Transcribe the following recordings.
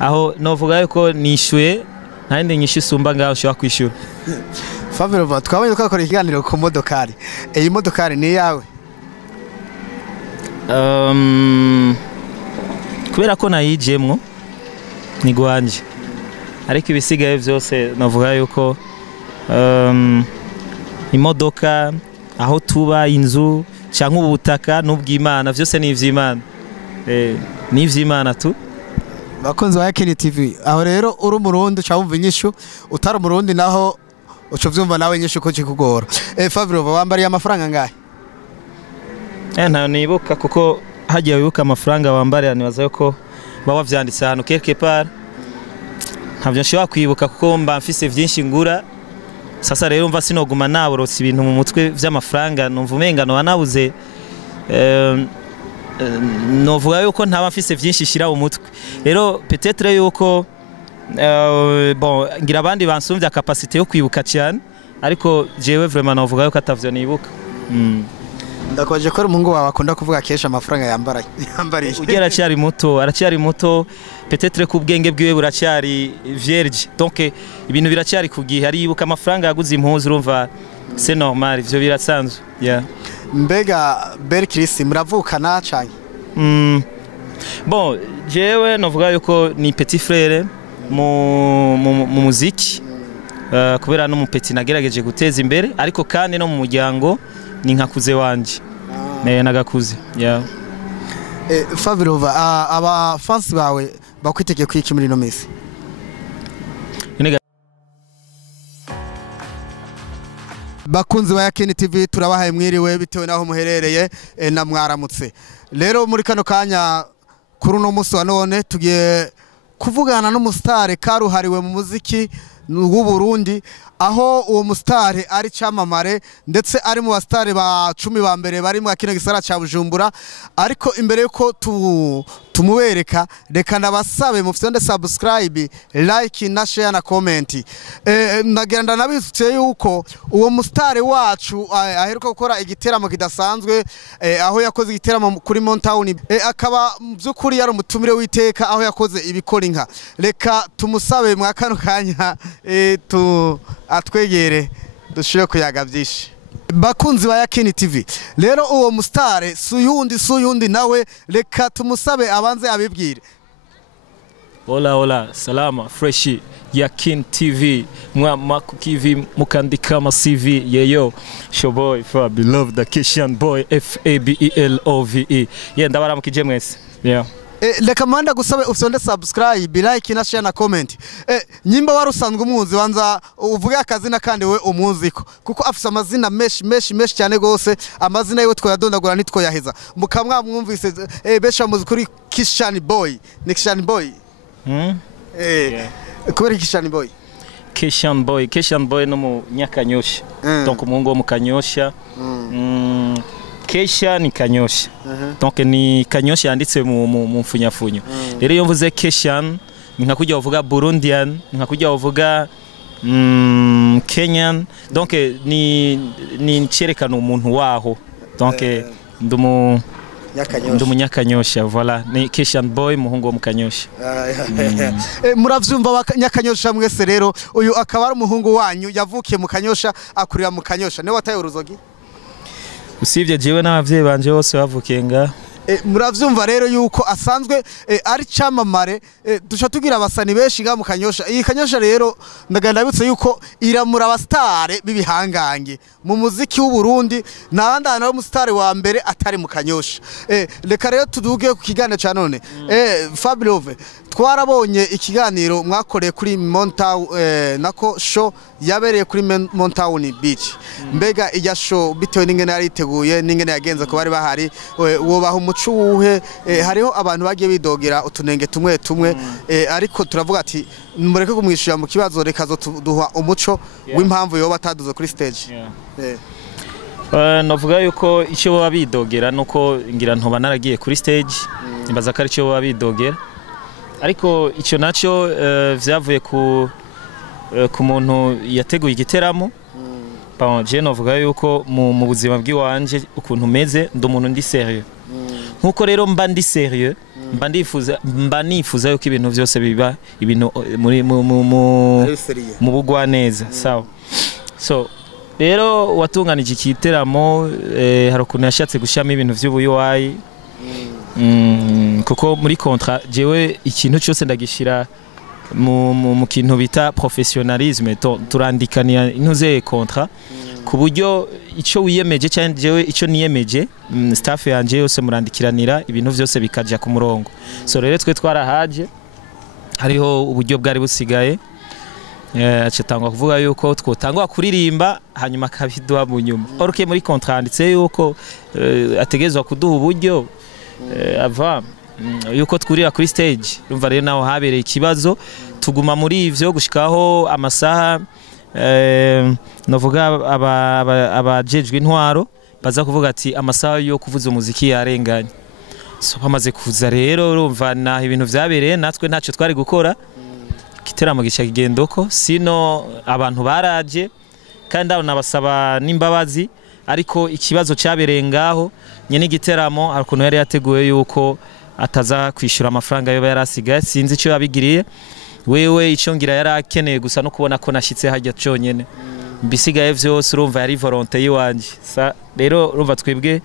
aho novuga yuko nishuye ntandi nyinshi sumba ngaho ushobora kwishura. Fabilove twabonye ko akora ikiganiro ku modokari. Iyi modokari ni yawe? Kubera ko nayijemwo ni gwanje. Ariko ibisigaye byose navuga yuko imodoka aho tuba inzu cyangwa ubutaka n'ubw'Imana byose ni ivy'Imana. Ni ivy'Imana tu. Bakunzi ba Kuri TV aho rero uri umurundi cahomvye inyishu utari umurundi naho uco vyumva nawe inyishu ko kikugora. Fabilove wambariye amafaranga ngahe? Nta nibuka kuko hagiye wibuka amafaranga wambariye nibaza yuko baba vyanditse ahantu quelque part. Ntabyo nshobora kwibuka kuko mba mfise vyinshi ngura. Sasa rero mva sinoguma naborotse ibintu mu mutwe vy'amafaranga numva umengano wanabuze novuga yuko ntaba mfise vyinshi shira mu mutwe. Rero peut-être yuko bon ngira abandi bansumvye capacité yo kwibuka cyane ariko jewe vraiment novuga yuko atavyo nibuka. Ndakwaje ko umuhungu wawe akunda kuvuga kesha amafaranga yambariye. Ugera cyari muto, aracyari muto, peut-être ku bwenge bwiwe buracyari vierge. Donc ibintu biracyari kugihe ari yibuka amafaranga yaguze impuzu urumva c'est normal, ivyo birasanzwe. Yeah. Mbega Berkris muravukana cyane? Bon, jewe novuga yuko ni petit frère mu muziki. Kubera no mu petit nagerageje guteza imbere ariko kandi no mu muryango ni nkakuze wanje. Nagakuze. Yeah. Fabilove aba fans bawe bakwitegeye kwiki muri no misi? Bakunzi ba Kuri TV turabahaye mwiriwe bitewe naho muherereye na mwaramutse. Rero muri kano kanya kuri no musi wa none tugiye kuvugana n'umustar karuhariwe mu muziki w'u Burundi aho uwo mustare ari camamare ndetse ari mu bastare ba 10 ba mbere bari mu kino gisara ca Bujumbura. Ariko imbere yuko tumubereka reka nabasabe mufite subscribe, like na share na comment. Nagenda nabisutse yuko uwo mustare wacu aheruka gukora igiteramo kidasanzwe aho yakoze igiteramo kuri montoun akaba byukuri yari umutumire witeka aho yakoze ibikora inka. Reka tumusabe mwa kano kanya atwegere dushire kuyaga byinshi. Bakunzi ba Kuri TV rero uwo mustare suyundi nawe reka tumusabe abanze abibwire. Hola salama fresh ya Kuri TV mwa kukivi mukandika ma CV yeyo Kshaniboy Fabilove Kshaniboy Fabilove yenda baramukije mwese. Yeah. Leka manda gusabe ufite subscribe, like na share na comment. Nyimba warusanzwe umuzi wanza uvuga akazina kandi we umuziko kuko afise amazina meshi cyane gose amazina yiwe twoyadondagura nitwo yaheza mukamwa mwumvise besha muzi kuri Kshaniboy ni Kshaniboy. Kuri Kshaniboy. Kshaniboy no mu Nyakanyosha. Donc umuhungu wo mu Kanyosha. Kesha ni Kanyosha. Donc ni Kanyosha yanditse mu mfunyafunyo. Rero iyo mvuze Keshan ni nka kujya uvuga Burundian, nka kujya uvuga Kenyan. Donc ni cyerekana umuntu waho. Donc ndumu Nyakanyosha. Voilà, ni Kshaniboy muhungu wo mu Kanyosha. Muravyumva Nyakanyosha mwese rero uyu akaba ari umuhungu wanyu yavukiye mu Kanyosha akurira mu Kanyosha. Ne wataye uruzogi? Usibye jewe n'abavyeyi banje bose bavukenga. Muravyumva rero yuko asanzwe ari camamare duca tugira abasani benshi ga mu Kanyosha. Iyi Kanyosha rero ndaganda bitse yuko iramura abastare bibihangange mu muziki w'u Burundi nabandi na umustare wa mbere atari mu Kanyosha. Reka rero tuduge ku kiganiro ca none. Fabilove twarabonye ikiganiro mwakoreye kuri montoun nako show yabereye kuri montoun beach. Mbega ijya show bitewe n'ingene yari iteguye n'ingene yagenze ko bari bahari wo baho umuco wuhe hariho abantu bagiye bidogera utunenge tumwe ariko turavuga ati mureke kumwishira mu kibazo reka zo duha umuco w'impamvu yo bataduze kuri stage. Navuga yuko icyo baba bidogera nuko ngira ntoba naragiye kuri stage nimbaza ko ari cyo baba bidogera ariko icyo naco vyavuye ku muntu yateguye igiteramo. Je novuga yuko mu buzima bw'iwanje ukuntu meze ndo umuntu ndi sérieux nkuko rero mba ndi serieux mba nifuza yuko ibintu byose biba ibintu muri mu bugwa neza sawa so rero watunganije ikiteramo hari ukuntu yashatse gushama ibintu by'ubuyuwayi kuko muri contrat jewe ikintu cyose ndagishira mu kintu bita professionnalisme turandikania intuze contrat ku buryo ico wiyemeje cyane jewe ico niyemeje staff yanje yose murandikiranira ibintu byose bikaja ku murongo so rero twe twarahaje hariho uburyo bwari busigaye acatangwa kuvuga yuko twotangwa kuririmba hanyuma kabiduha mu nyuma orke muri contrat nditse yuko ategezwa kuduha uburyo ava yuko twurira kuri stage urumva rero naho habereye ikibazo tuguma muri ivyo gushikaho amasaha novuga abajejwe intwaro baza kuvuga ati amasaha yo kuvuza umuziki yarenganye so bamaze kuza rero urumva naho ibintu vyabereye natwe ntaco twari gukora kiteramo gica kigendoko sino abantu baraje kandi abo nabasaba n'imbabazi ariko ikibazo cyabereye ngaho nyene igiteramo harukuntu yari yateguye yuko ataza kwishura amafaranga yo yarasigaye sinzi ico yabigiriye wewe ico ngira yarakeneye gusa no kubona ko nashitse hajya cyonyene bisigaye vyose urumva yari volonté yiwanje sa rero urumva twebwe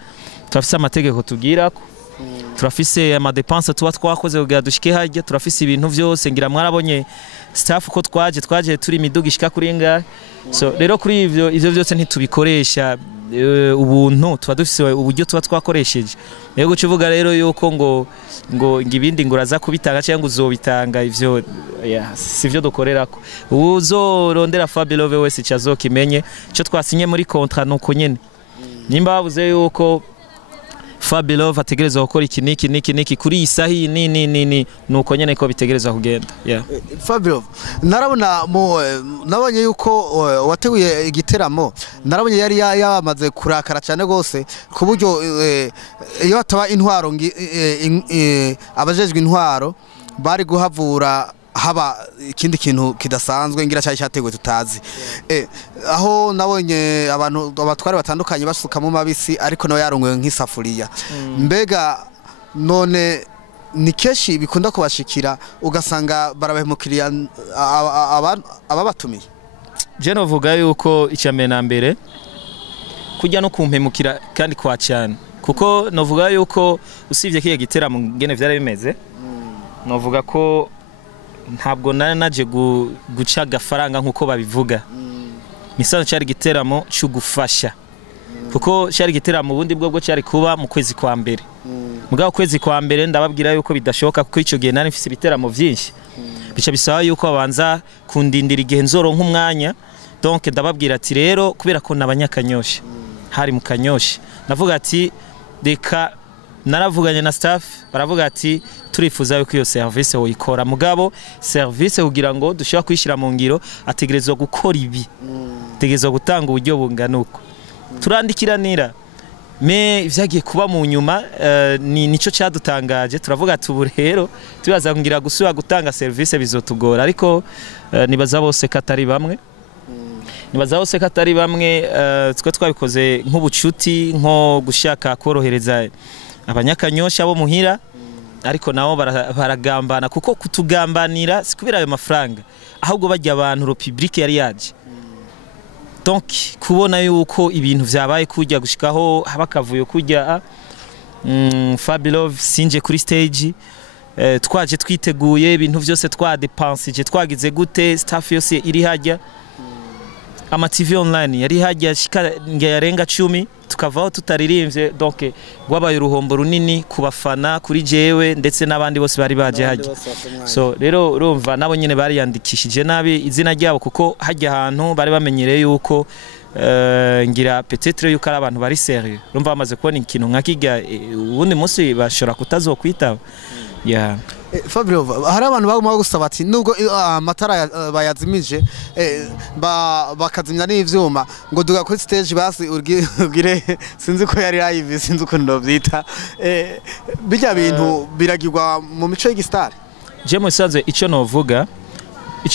turafise amategeko tugirako turafise ama dépenses tuba twakoze kugira dushike hajya turafise ibintu vyose ngira mwarabonye staff ko twaje turi miduga ishika kuri ngahe so rero kuri ivyo byose ntitubikoresha ubuntu tuba dufise uburyo tuba twakoresheje rero gucuvuga rero yuko ngo ibindi nguraza kubitanga cyangwa uzobitanga ivyo sivyo dukorerako uzorondera Fabilove wese cazokimenye cyo twasinye muri contrat nuko nyene nimba bavuze yuko Fabilove ategerezwa gukora iki niki kuri isahi ni nuko nyene ko bitegerezwa kugenda Fabilove nabonye yuko wateguye igiteramo narabonye yari yamaze kurakara cyane gose ku buryo iyo ataba intwaro abajejwe intwaro bari guhavura haba ikindi kintu kidasanzwe ngira cyari cyateguwe tutazi aho nabonye abantu abatware batandukanye basuka mu mabisi ariko no yarongoye nk'isafuriya mbega none ni keshi bikunda kubashikira ugasanga barabahemukiriya ababatumiye je novuga yuko icyambere na mbere kujya no kumpemukira kandi kwa cyane kuko novuga yuko usivye kiye giteramo ngene vyari bimeze novuga ko ntabwo naje guca gafaranga nkuko babivuga misanzu cyari giteramo cyo gufasha kuko cyari giteramo ubundi bwo cyari kuba mu kwezi kwa mbere mugabo kwezi kwa mbere ndababwira yuko bidashoboka kuko ico gihe nari mfise ibiteramo byinshi bica bisaba yuko abanza kundindira igihe nzoro nk'umwanya donc ndababwira ati rero kubera ko nabanyakanyosha hari mu kanyosha navuga ati reka naravuganye na staff baravuga ati turifuza yuko iyo service woyikora mugabo service kugira ngo dushobora kwishira mu ngiro ategerezwa gukora ibi ategerezwa gutanga uburyo bunganuko turandikiranira me vyagiye kuba mu nyuma nico cyadutangaje turavuga ati ubu rero tubaza ngira gusubira gutanga service bizotugora ariko nibaza bose katari bamwe twe twabikoze nk'ubucuti nko gushaka korohereza abanyakanyosha bo muhira ariko nabo baragambana kuko kutugambanira sikubira ayo mafaranga ahubwo bajya abantu ro public yari yaje donc kubona yuko ibintu vyabaye kujya gushikaho habakavuyo kujya Fabilove sinje kuri stage twaje twiteguye ibintu byose twadepensije twagize gute staff yose iri hajya ama TV online yari hajya yarenga 10 tukavaho tutaririmbye donc gwabaye uruhombo runini kubafana kuri jewe ndetse nabandi bose bari baje hajya so rero urumva nabo nyene bari yandikishije nabi izina ryabo kuko hajya ahantu bari bamenyereye yuko ngira peut-être yuko ari abantu bari sérieux urumva bamaze kubona ikintu nkakiga ubundi munsi bashora kutazokwitaba Fabilove hari abantu baguma gusaba ati nubwo amatara bayazimije bakazimya n'ivyuma ngo duga kuri stage basi urgire sinzi ko yari live sinzi ko ndovyita bijya bintu biragirwa mu mico y'igistari je musanze ico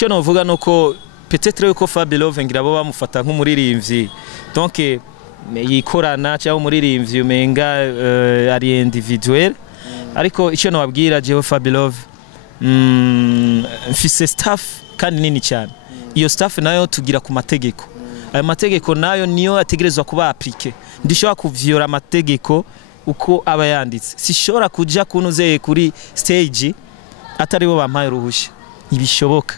novuga nuko peut-être yuko Fabilove ngira bo bamufata nk'umuririmbyi donc yikorana cyangwa umuririmbyi umenga ari individuel ariko icyo nababwira jewe Fabilove mfise staff kandi nini cyane iyo staff nayo tugira ku mategeko ayo mategeko nayo niyo ategerezwa kuba appliqué ndishobora kuvyola amategeko uko aba yanditse sishobora kuja kunuzeye kuri stage atari bo bampaye uruhusha ibishoboka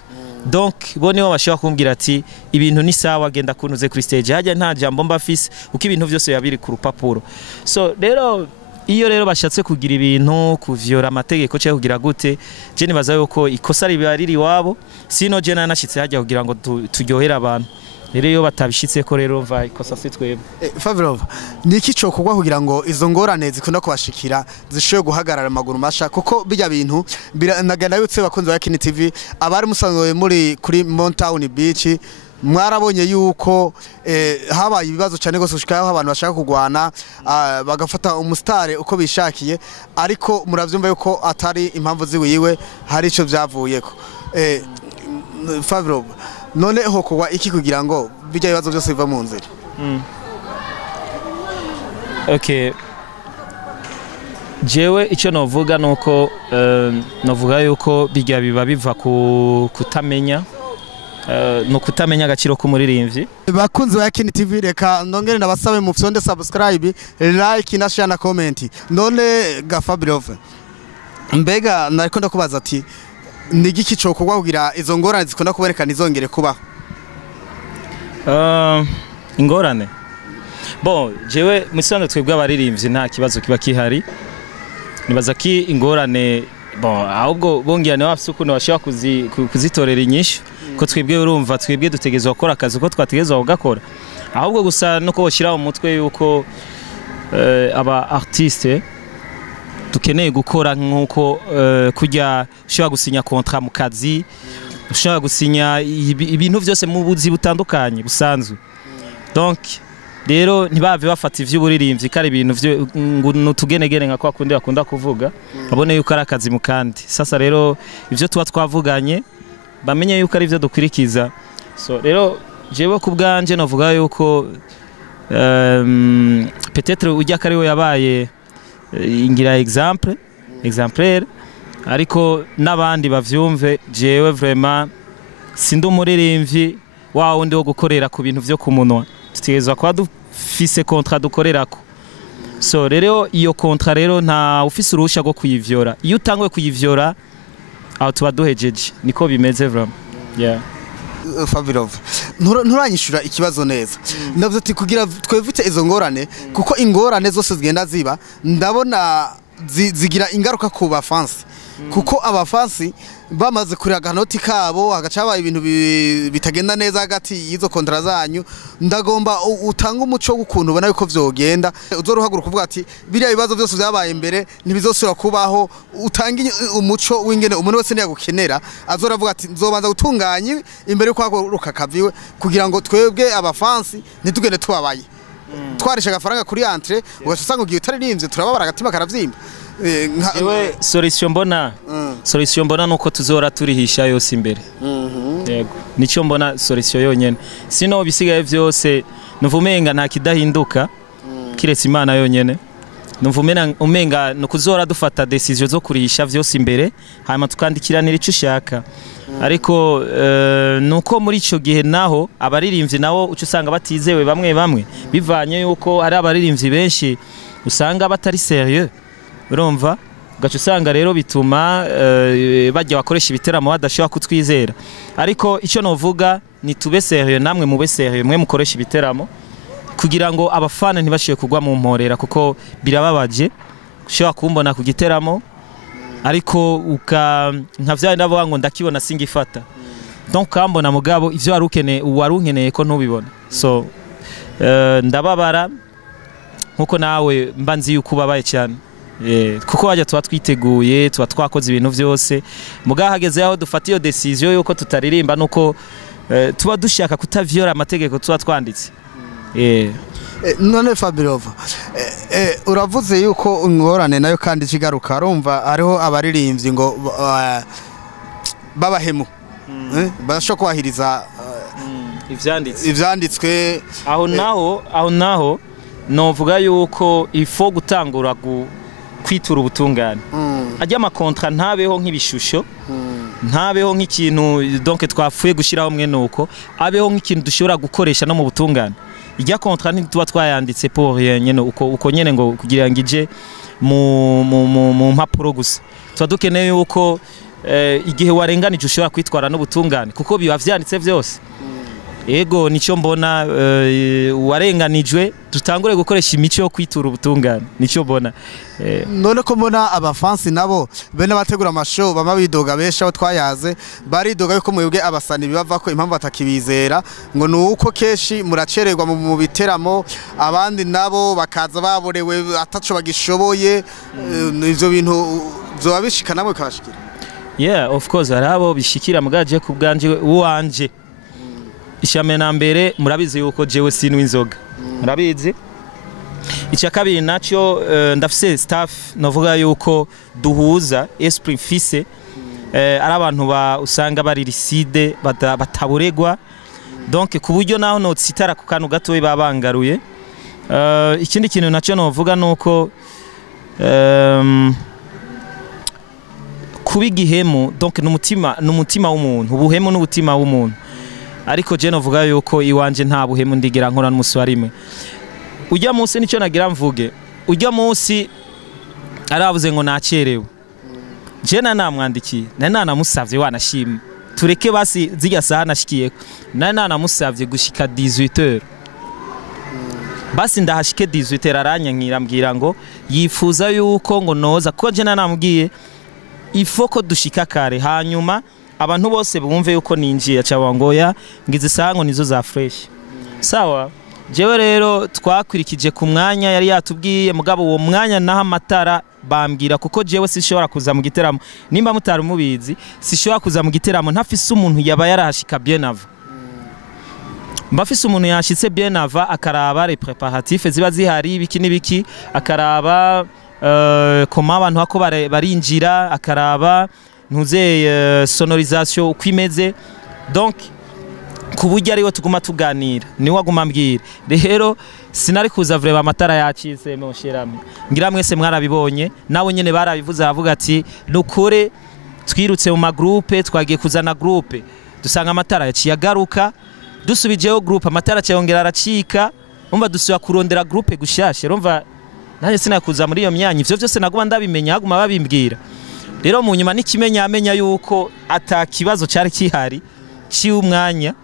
donc bo nibo bashobora kumbwira ati ibintu ni sawa genda kunuze kuri stage hajya nta jambo mbafise uko ibintu byose yabiri ku rupapuro so rero iyo rero bashatse kugira ibintu kuvyola amategeko cyo kugira gute je nibaza yuko ikosa ribari wabo sino je nanashitse hajya kugira ngo turyohera abantu rero iyo batabishitse ko rero mva ikosa se twebwe Fabilove niki cyo kugwa kugira ngo izo ngorane zikunda kubashikira zishoye guhagarara amaguru masha kuko bijya bintu nagenda yutse bakunze ba Kini TV abari musanzwe muri kuri Montoun beach mwarabonye yuko habaye ibibazo cyane gose ushikaho abantu bashaka kugwana bagafata umustare uko bishakiye ariko muravyumva yuko atari impamvu ziwiwe hari ico byavuyeko Fabilove none ho kuwa iki kugira ngo bijya ibibazo byose biva mu nzira okay jewe icyo novuga nuko novuga yuko bijya biba biva ku kutamenya no kutamenya agaciro k'umuririmbyi bakunze ba Kini TV reka ndongere nabasabe mu fyonde subscribe like na share na comment none ga Fabilove mbega nariko ndakubaza ati nigiki cyo kugwa kugira izo ngorane zikunda kuboneka nizongere kubaho ingorane bon jewe musano twebwe abaririmbyi nta kibazo kiba kihari nibaza ki ingorane bon ahubwo bongiyane bafise ukuntu bashaka kuzitorera inyishu ko twebwe urumva twebwe dutegezwa gukora akazi uko twategezwa kugakora ahubwo gusa nuko boshira mu mutwe yuko aba artiste dukeneye gukora nkuko kujya ushobora gusinya contrat mu kazi ushobora gusinya ibintu byose mu buzi butandukanye busanzwe donc rero ntibave bafata ivy'uburirimbyi kare ibintu byo tugenegene nka kwa kundi bakunda kuvuga abone yuko ari akazi mu kandi sasa rero ivyo tuba twavuganye bamenye yuko ari byo dukwirikiza so rero jewe ku bwanje navuga yuko peut-être ujya kare yabaye ingira exemplaire ariko nabandi bavyumve jewe vraiment sindi umuririmbyi wa wundi wo gukorera ku bintu byo kumunwa tutegezwa kwa dufise contrat dukorerako so rero iyo contrat rero nta ufise uruhusha rwo kuyivyola iyo utangwe kuyivyola aho tuba duhejeje niko bimeze vraiment yeah Fabilove nturanyishura ikibazo neza navyo ati kugira twevite izo ngorane kuko ingorane zose zigenda ziba ndabona zigira ingaruka ku bafansi kuko abafansi bamaze kurira noti kabo agacabaye ibintu bitagenda neza hagati yizo kontra zanyu ndagomba utanga umuco w'ukuntu ubona yuko vyogenda uzoruhagura kuvuga ati biriya bibazo byose byabaye imbere ntibizosura kubaho utanga umuco w'ingene umuntu wese niyagukenera azoravuga ati nzobanza gutunganye imbere yuko haguruka kaviwe kugira ngo twebwe abafansi ntitugende tubabaye twarisha agafaranga kuri entrée ugasanga ugiye utaririmbye turababara agatima karavyimba ewe solution mbona nuko tuzora turihisha yose imbere yego nico mbona solution yonyene sino bisigaye vyose nuvumenga nta kidahinduka kiretse Imana yonyene numvumena umenga no kuzora dufata decision zo kurihisha vyose imbere hanyuma tukandikiranira ico ushaka ariko nuko muri ico gihe naho abaririmbyi nawo uco usanga batizewe bamwe bivanye yuko ari abaririmbyi benshi usanga batari serieux urumva gacu usanga rero bituma bajya bakoresha ibiteramo badashobora kutwizera ariko icyo novuga ni tube serieux namwe mube serieux mwe mukoresha ibiteramo kugira ngo abafana ntibashiye kugwa mu mporera kuko birababaje ushobora kumbona ku giteramo ariko nka vya ndavuga ngo ndakibona singifata donc kambona mugabo ivyo warunkeneye ko ntubibona so ndababara nkuko nawe mbanzi yuko ubabaye cyane kuko wajya tuba twiteguye tuba twakoze ibintu byose mugaha hageze aho dufata iyo decision yuko tutaririmba nuko tuba dushaka kutavyora amategeko tuba twanditse none Fabilove uravuze yuko ingorane nayo kandi kigaruka arumva ariho abaririmbyi ngo babahemu basho kwahiriza ivyanditswe aho naho novuga yuko ifo gutangura kwitura ubutungane ajya amakontra ntabeho nk'ibishusho ntabeho nk'ikintu donc twafuye gushiraho mwe nuko abeho nk'ikintu dushobora gukoresha no mu butungane ijya kontra ntituba twayanditse pour nyene uko nyene ngo kugira ngije mu mpapuro gusa tuba dukeneye yuko igihe warenganije ushobora kwitwara n'ubutungane kuko biba vyanditse vyose ego nico mbona warenganijwe dutangure gukoresha imico yo kwitura ubutungane nico mbona none ko mbona abafansi nabo bene bategura amashow bama bidoga besha aho twayaze baridoga yuko mwebwe abasani bibava ko impamvu atakibizera ngo nuko keshi muracererwa mu biteramo abandi nabo bakaza baborewe ataco bagishoboye ivyo bintu zoba bishikana mwe kabashikira yeah of course arabo bishikira mugaje ku bwanje uwanje ishame na mbere murabizi yuko jewe sinwe inzoga murabizi icya kabiri nacyo ndafise staff novuga yuko duhuza esprit fise ari abantu usanga bari riside bataburegwa donc ku buryo naho no tsitara ku kantu gato babangaruye ikindi kintu nacyo novuga nuko kubigihemu donc n'umutima w'umuntu ubuhemu n'ubutima w'umuntu ariko je novuga yuko iwanje nta buhemu ndigira nkora n'umuswarimwe ujya munsi nicyo nagira mvuge ujya munsi aravuze ngo nacerewe je namwandikiye nanamusavye wanashima tureke basi zijya saha nashikiye nanamusavye gushika 18h basi ndahashike 18h aranyankira mbwira ngo yifuza yuko ngo noza ko je nanamubwiye ifoko dushika kare hanyuma abantu bose bumve yuko ninjiye acawa ngoya ngize sango nizo za fresh sawa jewe rero twakwirikije ku mwanya yari yatubwiye mugabo uwo mwanya naha amatara bambwira kuko jewe sishobora kuza mu giteramo nimba mutari mubizi sishobora kuza mu giteramo ntafise umuntu yaba yarashika bien avant mbafise umuntu yashitse bien avant akaraba les préparatifs ziba zihari ibiki nibiki akaraba koma abantu hako barinjira akaraba ntuze sonorisation ukwimeze donc kuburyo ariwe tuguma tuganira ni waguma mbwira rero sinari kuza vreba amatara yacize monshirame ngira mwese mwarabibonye nawe nyene barabivuze avuga ati nukore twirutse mu magroupe twagiye kuzana groupe dusanga amatara yaciye agaruka dusubijeho groupe amatara cyongera aracika umva dusubira kurondera groupe gushashe urumva nanje sinakuza muri iyo myanya ivyo byose naguma ndabimenya aguma babimbwira rero mu nyuma nikimenya amenya yuko atakibazo cyari kihari cy'umwanya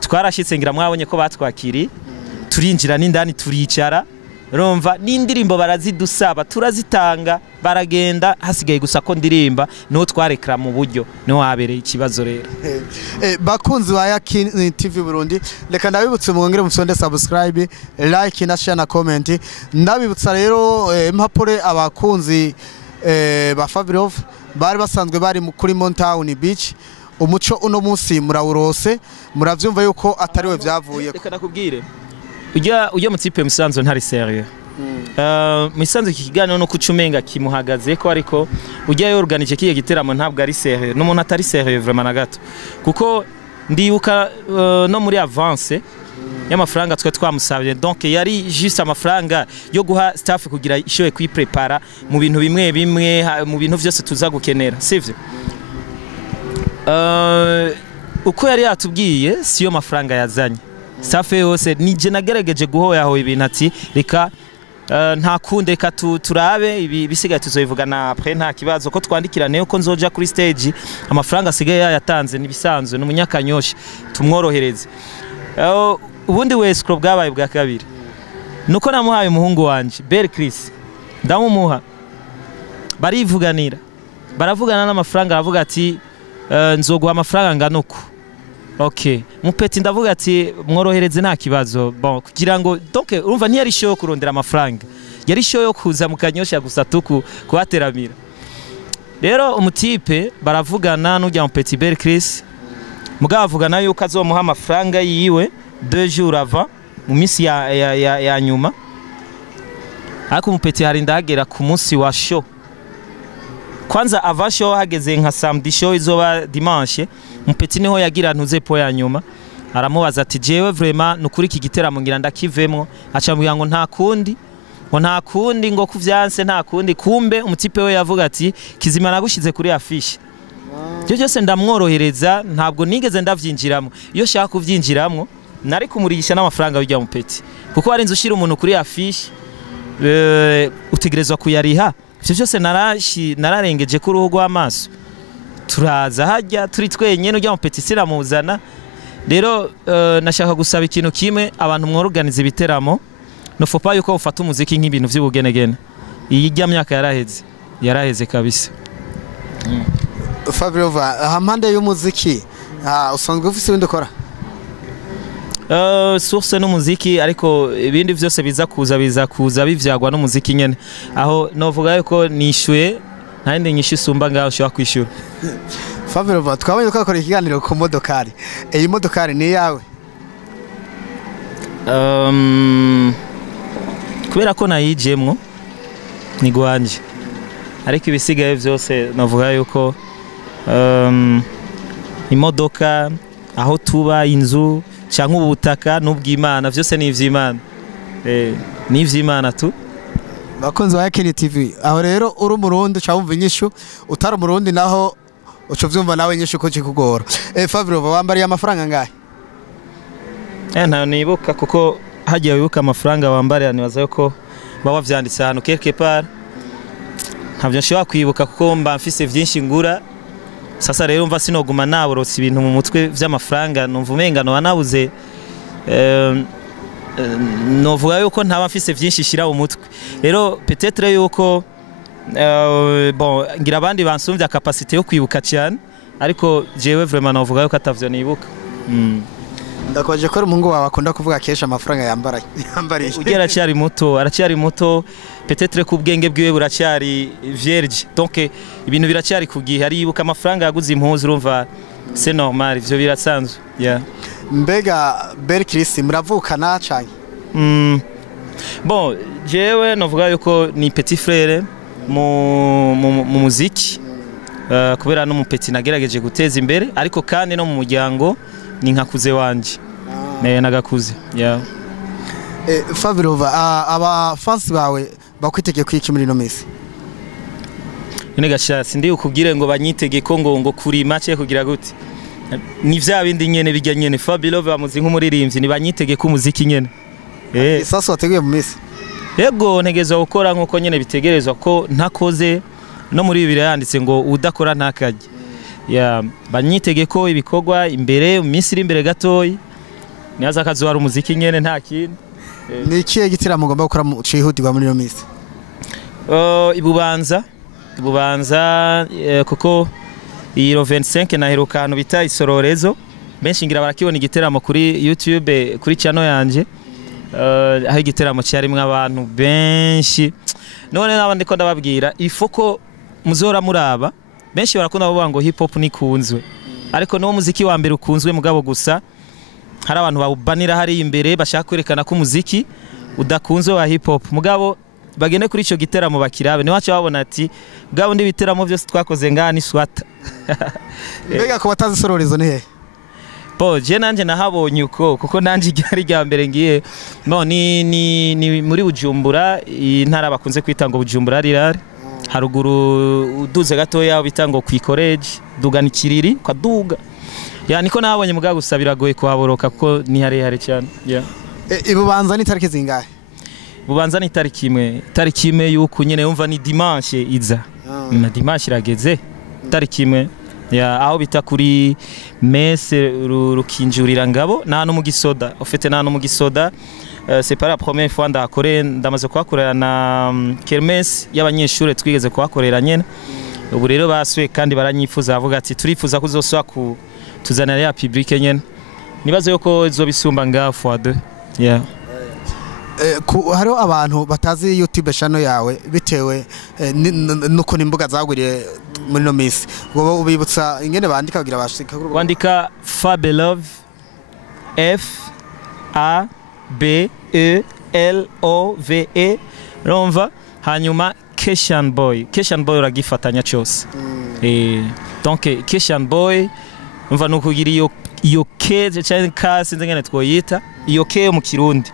twarashitse ngira mwabonye ko batwakiri turinjira n'indani turicara urumva n'indirimbo barazidusaba turazitanga baragenda hasigaye gusa ko ndirimba no twarekra mu buryo no habereye ikibazo rero bakunzi ba Yakin TV Burundi reka ndabibutse mwongere musonde subscribe like na share na comment ndabibutsa rero impapure abakunzi ba Fabilove bari basanzwe bari kuri Montoun Beach umuco uno munsi murawurose muravyumva yuko atariwe vyavuye reka nakubwire ujya mutipe musanzo ntari serieux musanzo kikiganiro no kucumenga kimuhagaze ko ariko ujya yorganije kiye giteramo ntabwo ari serieux no muntu atari serieux vraiment na gato kuko ndiyuka no muri avance y'amafaranga twe twamusabye donc yari juste amafaranga yo guha staff kugira ishoye kwiprepara mu bintu bimwe mu bintu byose tuza gukenera sivyo uko yari yatubwiye siyo mafaranga yazanye staff yose nije nagerageje guhoyaho ibintu ati reka nta kunde reka turabe ibi bisigaye tuzoyivugana après nta kibazo ko twandikirane uko nzoja kuri stage amafaranga asigaye yatanze nibisanzwe n'umunyakanyosha tumworohereze ubundi wese ko bwabaye bwa kabiri nuko namuhaye umuhungu wanje Bel Chris ndamumuha barivuganira baravugana n'amafaranga aravuga ati nzoguha amafaranga nganuko okay mupeti ndavuga ati mworohereze nta kibazo bon kugira ngo donc urumva ntiyari show kurondera amafaranga yari show yo kuza mukanyosha gusa tuku kubateramira rero umutipe baravugana n'ujya mupeti Bel Chris mugavugana yuko azomuha amafaranga yiwe 2 jours avant mu minsi ya nyuma ariko mupeti hari ndagera ku munsi wa show kwanza ava show hageze nka samedi show izoba dimanche mupeti niho yagira ntuze po ya nyuma aramubaza ati jewe vraiment nukuri iki giteramo ngira ndakivemo, acambwira ngo nta kundi ngo kuvyanse nta kundi, kumbe umutipe we yavuga ati Kizima nagushize kuri afishe. Byo byose ndamworohereza, ntabwo nigeze ndavyinjiramo. Iyo shaka kuvyinjiramo nari kumurigisha n'amafaranga y'ujya mu peti, kuko warinze ushira umuntu kuri afishe utegerezwa kuyariha. Byo byose nararengeje ku ruhu rw'amaso, turaza hajya turi twenyene ujya mu peti siramuzana. Rero nashaka gusaba ikintu kimwe, abantu mworganiza ibiteramo no fopa yuko ufata umuziki nk'ibintu by'ubugenegene. Iyi myaka yaraheze kabisa. Fabilove, hampande y'umuziki usanzwe ufise ibindi ukora? Source n'umuziki, ariko ibindi byose biza kuza bivyagwa n'umuziki nyene. Aho novuga yuko nishuye ntandi nyinshi sumba ngaho ushobora kwishura. Fabilove, twabonye ko akora ikiganiro ku modokari. Iyi modokari ni yawe? Kubera ko nayijemwo ni gwanje, ariko ibisigaye byose novuga yuko imodoka, aho tuba, inzu cyangwa ubutaka n'ubw'Imana, byose ni ivy'Imana. Ni ivy'Imana tu. Bakunzi ba Yakini TV, aho rero uri umurundi cahomvye inyishu, utari umurundi naho uco vyumva nawe inyishu ko kikugora. Fabilove, wambariye amafaranga ngahe? Nta nibuka, kuko hagiye wibuka amafaranga wambariye nibaza yuko baba vyanditse ahantu quelque part. Ntabyo nshobora kwibuka kuko mba mfise vyinshi ngura. Sasa rero mva sinoguma naborotse ibintu mu mutwe vy'amafaranga, numva umengano wanabuze. Novuga yuko ntaba mfise vyinshi shira mu mutwe. Rero peut-être yuko bon ngira abandi bansumvye capacité yo kwibuka cyane, ariko jewe vraiment novuga yuko atavyo nibuka. Ndakwaje ko umuhungu wawe akunda kuvuga kesha amafaranga yambariye. Ugera aracyari muto, peut-être ko ubwenge bwiwe buracyari vierge, donc ibintu biracyari kugihe. Aribuka amafaranga yaguze impuzu, urumva c'est normal, ivyo birasanzwe. Mbega Chris muravukana cyane? Bon, jewe novuga yuko ni petit frère mu muziki, kubera no mu petit nagerageje guteza imbere, ariko kandi no mu muryango ni nkakuze wanje. Nagakuze. Fabilove, aba fans bawe bakwitege kwiki muri no misi? Ine gashasi ndi ukubwire ngo banyitege ko ngo kuri make kugira gute. Ni vya bindi nyene bijya nyene. Fabilove bamuzi nk'umuririmbyi, ni banyitege ko umuziki nyene. Sasa wateguye mu misi? Yego ntegezwa gukora nkuko nyene bitegerezwa, ko ntakoze no muri bibiri yanditse ngo udakora ntakajye. Banyitege ko ibikorwa imbere mu minsi iri imbere gatoyi, nihaza kazuwara umuziki nyene nta kindi. Ni ikihe giteramo mugomba gukora mu cihutirwa muri no misi? Ibubanza kuko iyi 25 naheruka ahantu bita Isororezo. Benshi ngira barakibona igiteramo kuri YouTube kuri channel yanje. Aho igiteramo cyarimwe abantu benshi, none nabandi ko ndababwira ifoko muzora muraba. Benshi barakunda bavuga ngo hip hop nikunzwe, ariko no muziki wa mbere ukunzwe mugabo gusa hari abantu babanira hari imbere bashaka kwerekana ko muziki udakunzwe wa hip hop. Mugabo bagene kuri ico giteramo bakirabe, ni wacu babona ati bwabo ndi biteramo byose twakoze ngani swata. Mbega ko batazi Isororezo ni he? Je nanje nahabonye uko, kuko nanje igari rya mbere ngiye ni muri Bujumbura, intara bakunze kwita ngo Bujumbura rirare. Haruguru uduze gatoya bita ngo ku college duga ni Kiriri kaduga. Niko nabonye muga gusabira goye kuhaboroka kuko ni harehare cyane. Ibubanza ni tariki zingahe? Bubanza ni tariki imwe yuko nyene yumva ni dimanche iza. Na dimanche irageze tariki imwe. Aho bita kuri messe rukinjurira ngabo na no mu Gisoda. Ofete na no mu Gisoda. C'est pas la première fois ndamaze kuhakorera na kermesse y'abanyeshure twigeze kuhakorera nyene. Ubu rero basuye kandi baranyifuza bavuga ati turifuza kuzoswa tuzanira ya public nyene. Nibaze yuko izobisumba nga fois 2. Hariho abantu batazi YouTube channel yawe bitewe nuko nimbuga zaguriye muri no misi. Ngo ubibutsa ingene bandika kugira bashika kuri wandika Fabilove Fabilove romva hanyuma Kshaniboy uragifatanya cyose. Donc Kshaniboy umva nukugira iyo iyo ke cyane ka sinzi ngene twoyita iyo ke yo mu Kirundi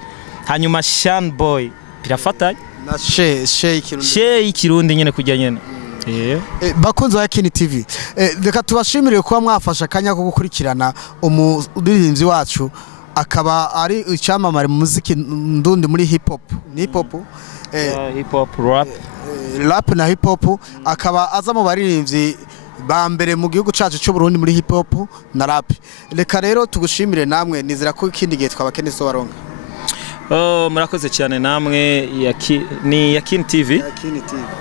hanyuma Kshaniboy birafatanye na she ikirundi she ikirundi nyene kujya nyene bakunze wa Kini TV reka tubashimire kuba mwafasha akanya ko gukurikirana umuririmbyi wacu akaba ari icyamamare mu muziki ndundi muri hip hop hip hop rap na hip hop akaba aza mu baririmbyi ba mbere mu gihugu cyacu cy'u Burundi muri hip hop na rap. Reka rero tugushimire namwe nizera ko ikindi gihe twabakene so baronga. Murakoze cyane namwe ni ya Kini TV.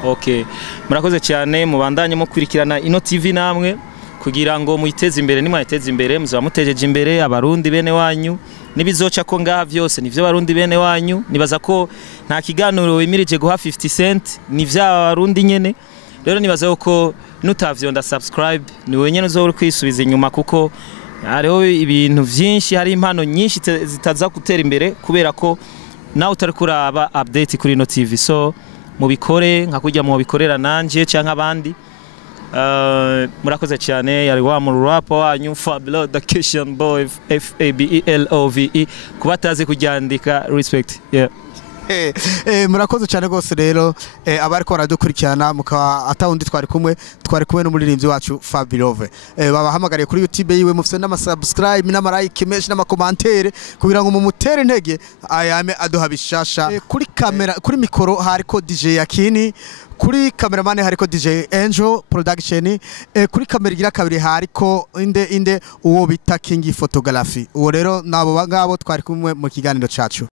Okay. Murakoze cyane mubandanye mukurikirana ino TV namwe kugira ngo muyiteze imbere nimwayiteze imbere muzaba mutejeje imbere abarundi bene wanyu nibizoca ko ngaha vyose nivyo barundi bene wanyu nibaza ko nta kiganiro wimirije guha 50 cent ni vya barundi nyene rero nibaza ko nutavyo nda subscribe ni wenyene uzo uri kwisubiza inyuma kuko hariho ibintu vyinshi hari impano nyinshi zitaza gutera imbere kubera ko nawe utari kuraba update kuri ino TV so mubikore nka kujya mu bikorera nanje canke abandi murakoze cyane yari wa mu rap wanyu Fabilove Kshaniboy Fabilove kubataze kujyandika respect murakoze cyane gose rero abari ko baradukurikirana mukaba atawundi twari kumwe n'umuririmbyi wacu Fabilove babahamagariye kuri YouTube yiwe mufite n'ama subscribe n'ama like menshi n'ama commentaire kugira ngo mumutere intege ayame aduha bishasha kuri kamera kuri mikoro hariko DJ Yakini kuri cameraman hariko DJ Angel production kuri kamera igira kabiri hariko inde uwo bita King photography uwo rero nabo ngabo twari kumwe mu kiganiro cyacu.